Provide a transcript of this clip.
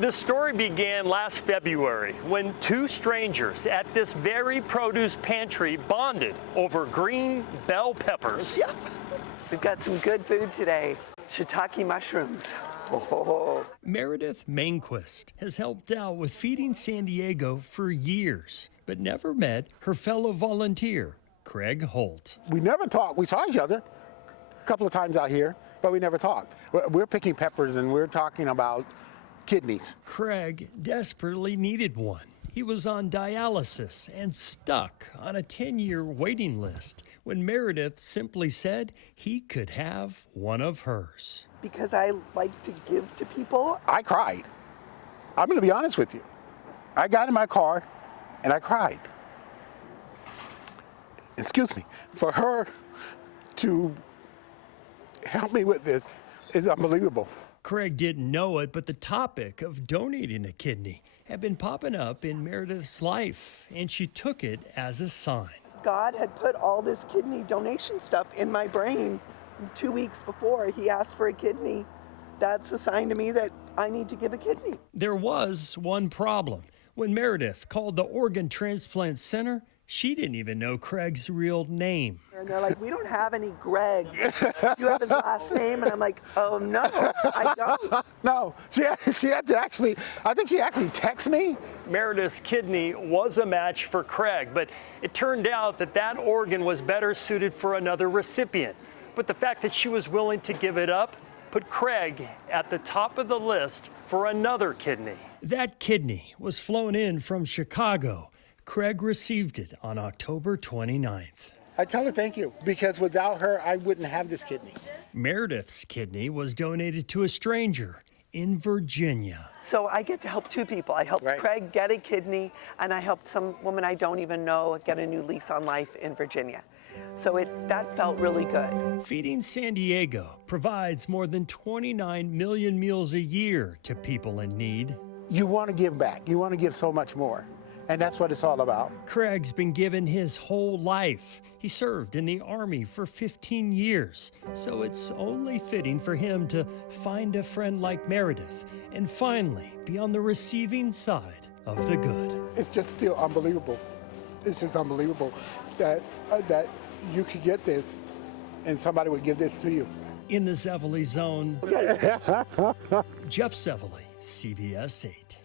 This story began last February when two strangers at this very produce pantry bonded over green bell peppers. Yeah. We've got some good food today. Shiitake mushrooms. Oh. Meredith Mainquist has helped out with Feeding San Diego for years, but never met her fellow volunteer, Craig Holt. We never talked. We saw each other a couple of times out here, but we never talked. We're picking peppers and we're talking about kidneys. Craig desperately needed one. He was on dialysis and stuck on a 10-year waiting list when Meredith simply said he could have one of hers. Because I like to give to people. I cried. I'm going to be honest with you. I got in my car and I cried. Excuse me. For her to help me with this is unbelievable. Craig didn't know it, but the topic of donating a kidney had been popping up in Meredith's life, and she took it as a sign. God had put all this kidney donation stuff in my brain 2 weeks before he asked for a kidney. That's a sign to me that I need to give a kidney. There was one problem. When Meredith called the organ transplant center, she didn't even know Craig's real name. And they're like, we don't have any Greg. Do you have his last name? And I'm like, oh, no, I don't. No, she had to actually, I think she actually texted me. Meredith's kidney was a match for Craig, but it turned out that that organ was better suited for another recipient. But the fact that she was willing to give it up put Craig at the top of the list for another kidney. That kidney was flown in from Chicago. Craig received it on October 29th. I tell her thank you, because without her, I wouldn't have this kidney. Meredith's kidney was donated to a stranger in Virginia. So I get to help two people. I helped Craig get a kidney, and I helped some woman I don't even know get a new lease on life in Virginia. So that felt really good. Feeding San Diego provides more than 29 million meals a year to people in need. You want to give back. You want to give so much more. And that's what it's all about. Craig's been given his whole life. He served in the Army for 15 years, so it's only fitting for him to find a friend like Meredith and finally be on the receiving side of the good. It's just still unbelievable. It's just unbelievable that you could get this and somebody would give this to you. In the Zevely-zone, Jeff Zevely, CBS 8.